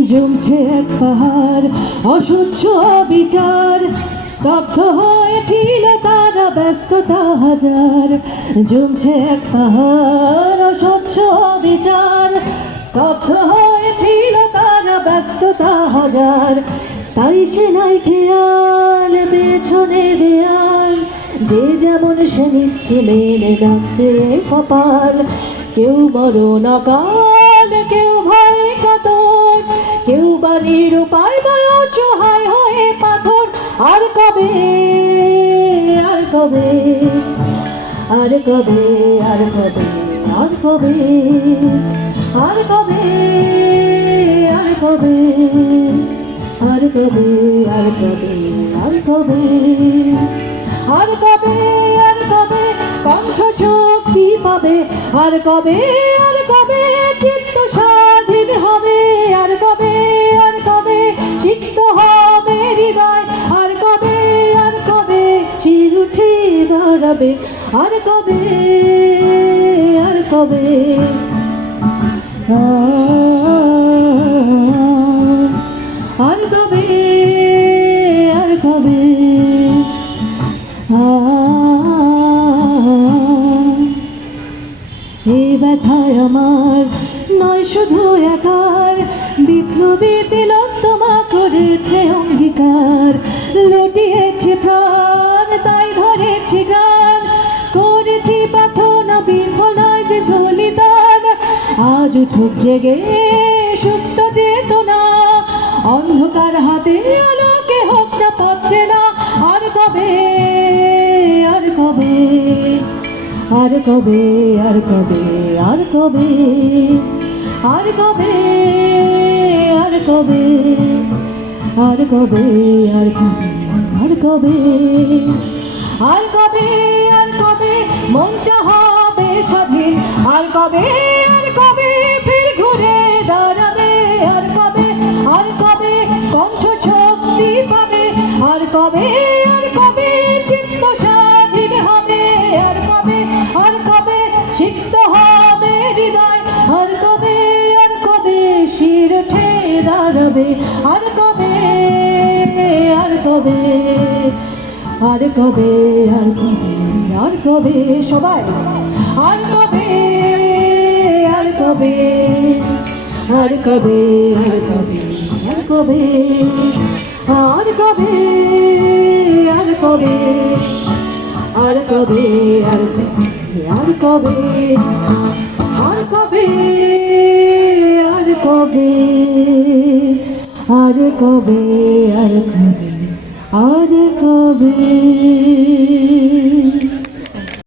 জমছে এক পাহাড় অসহ্য বিচার, স্তব্ধ হয়েছিল তারা ব্যস্ততা হাজার। জমছে এক পাহাড় অসহ্য বিচার, স্তব্ধ হয়েছিল তারা ব্যস্ততা হাজার। তাই সে নাই খেয়াল পেছনে দেয়াল, যে যেমন সে নিচ্ছে মেনে ডাকতে কপাল। কেউ মরণ অকাল, কেউ ভয়ে কাতর, কেউ বা নিরুপায় বা অসহায় হয়ে পাথর। আর কবে, আর কবে, আর কবে, আর কবে, আর কবে, আর কবে, আর কবে, আর কবে, আর কবে, আর কবে, আর কবে, আর কবে কণ্ঠ শক্তি পাবে। আর কবে, আর কবে চিত্ত স্বাধীন হবে। আর কবে, আর কবে চিত্ত হবে হৃদয়। আর কবে, আর কবে চির উঠে দাঁড়াবে। আর কবে, আর কবে, আর কবে, আর কবে, এই ব্যথায় আমার নয় শুধু একার, বিপ্লবী তিলোত্তমা করেছে অঙ্গীকার। লুটিয়েছে প্রাণ তাই ধরেছি গান, করেছি প্রার্থনা বিফল নয় যে বলিদান। আজ উঠুক জেগে সুপ্ত চেতনা, অন্ধকার হাতে আলোকে হোক না পাচ্ছে না। আর কবে, আর কবে, আর কবে, আর কবে, আর কবে, আর কবে, আর কবে, আর কবে, আর কবে, আর কবে, আর কবে, আর কবে মনটা হবে স্বাধীন। আর কবে, আর কবে ফির ঘুরে দাঁড়াবে। আর কবে, আর কবে কণ্ঠ শক্তি পাবে। আর কবে, আর কবে চিত্ত স্বাধীন হবে। আর কবে, আর কবে সিক্ত হবে হৃদয়। আর কবে, আর কবে শির উঠে দাঁড়াবে। আর কবে, আর কবে, আর কবে, আর কবে, আর কবে সবাই। আর কবে, আর কবে, আর কবে, আর কবে, আর কবে, আর কবে, আর কবে, আর কবে, আর কবে, আর কবে, আর কবে, আর কবে, আর কবে, আর কবে, আর কবে।